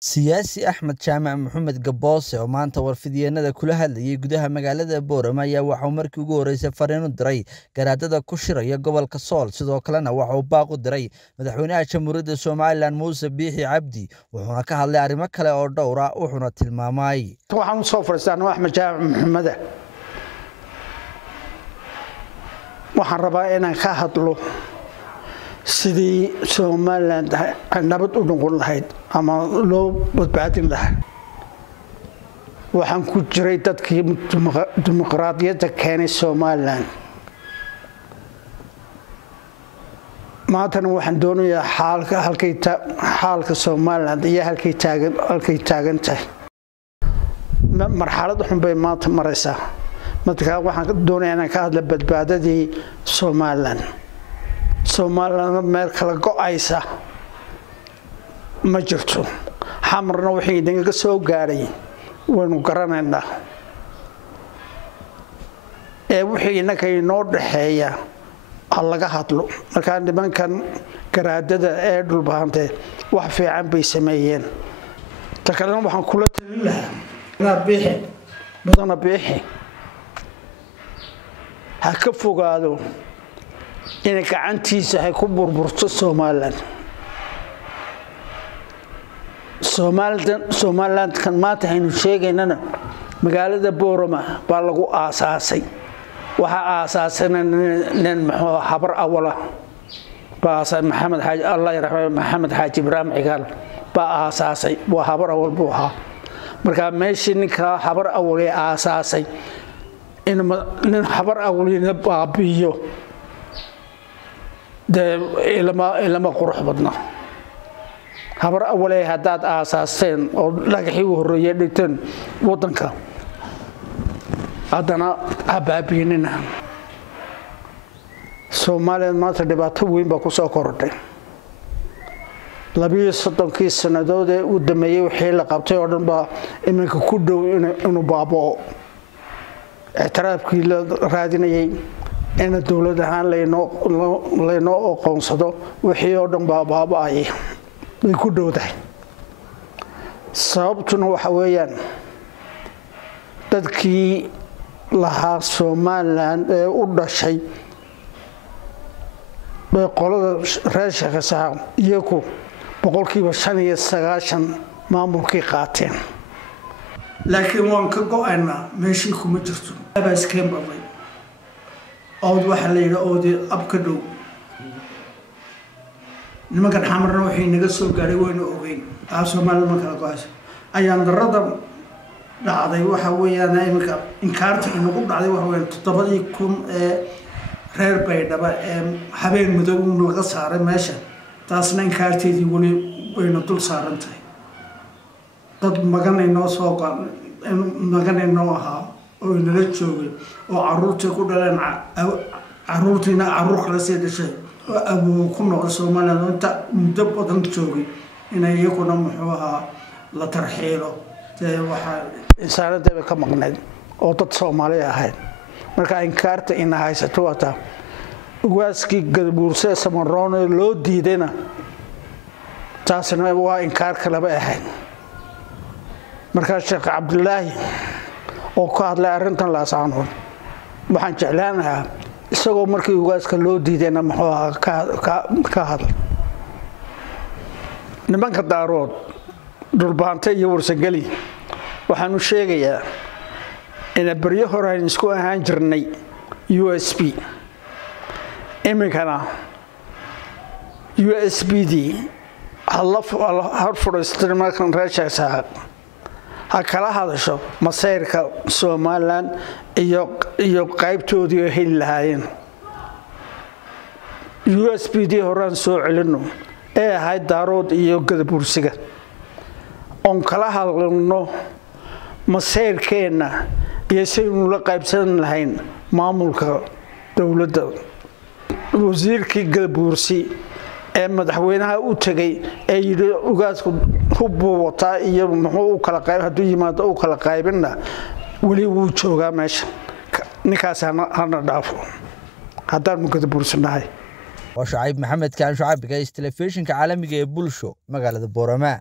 Siyaasi Axmed Jaamac Maxamed Gaboose oo maanta warfidyeennada kula hadlayay gudaha magaalada Boorama ayaa waxa uu markii ugu horeysay fariin u diray garaadada ku shiraya gobolka Sool sidoo kalena waxa uu baaq u diray madaxweynaha Jamhuuriyadda Soomaaliland Muuse Biixi Cabdi wuxuuna ka hadlay arrimo kale oo dhowr ah wuxuuna tilmaamay waxaan soo fariisanaa Axmed Jaamac Maxamed waxaan rabaa inaan ka hadlo sidii Soomaaliland ay nabad u noqon lahayd ama loo badbaadin lahaa waxaan ku jiray dadkii dimuqraadiyadda keenay Soomaaliland maantana waxaan doonayaa xaalka Soomaaliland iyo halkay taagan tahay marxalad xun bay maanta maraysaa marka waxaan doonayaa inaan ka hadlo badbaadadii Soomaaliland meel kala go'aysa ma jirto xamarna wixii inaga soo gaaray waynu garanaynaa wixii inaga inoo dhaxeeya laga hadlo marka nimankan garaadada ee dhulbaante wax fiican bay sameeyeen takalena waxaan kula talin lahaa badana biixi ha ka fogaado in gacantiisa ay ku burburto Soomaaliland kan maanta aynu sheegaynana magaalada Boorama baa lagu aasaasay waxa aasaasana nin habar awala baasa Maxamed Xaaji Allah yarxamo Maxamed Xaaji Ibraahim Cigaal baa aasaasay waa habar awal buu ahaa marka meeshii ninka habar awal ee aasaasay in nin habar awalina baabiyo ilama qurux badna habar awalay hadaad aasaaseen oo dhagaxii u horeeyay dhigteen wadanka adana abaabinina Soomaaliland maanta dhibaato weyn baa ku soo kordhay 32 sanadood ee u dhameeyay wixii la qabtay oo dhan baa iminka ku dhow inuu baaboo اعترافkii la raadinayay in dawladda ahaan leeno aqoonsado wixii oo dhan baabaay ay ku dhowdahay sababtuna waxa weeyaan dadkii lahaa Soomaaliland ee u dhashay bay qolada raashiga saar iyagu 95% maamulkii qaateen laakiin waan ka go'aynaa meeshii kuma jirto abaskeen baday oo waxa la yiraahdo abka dhow nimankan xamarna waxay naga soo gaaray wayna ogeyn Soomaaliland ma kala go'ayso ayaan darada dhacday waxa weeyaan imika inkaarta inagu dhacday waxa weeyaan 7,000 ee reer Baydhabo ee habeen madow laga saaray meesha taasna inkaarteedii wali wayna dul saaran tahay dad maganayno soo maganayno ahaa oo inala joogay oo caruurta ku dhaleen caruurtina caruur kala sii dhashay oo abu ku noqday Soomaaliland inta muddo badan joogay inay iyaguna muxuu ahaa la tarxiilo waxa insaanada ka maqnayd oo dad Soomaali ahayd marka inkaarta in haysato wata ugaaskii Galbuurse Samaroon loo diidayna taasna waa inkaar kale ba ahayd marka Sheekh Cabdullaahi oo ka hadlay arintan la saanoon waxaan jeclaanayaa isagoo markii ugaaska loo diidayna muxuu ka hadlay nimanka daarood dhulbaante iyo warsagali waxaan u sheegayaa in bariyo hore aan isku ahaan jirnay USB imikana USBD Allah furistay markan raashiga kala hadasho masayrka Soomaaliland iyo qaybtoodii heli lahaayeen USBD horaan soo celino ee ahayd daarood iyo Galbuursiga on kala hadalno masayrkeena iyo sidoo la qaybsan lahayn maamulka dawladda wasiirkii Galbuursi ee madaxweynaha u tagay ee yiri ugaasku hubbu wata iyo muxuu kala qayb haduu yimaado uu kala qaybina wali wuu joogaa meesha ninkaas hana dhaafo hadaan mu Galbuursanahay وشعيب محمد كان شعيب جايز تلفزيون كعالمي جاي بولشو مقالة بورما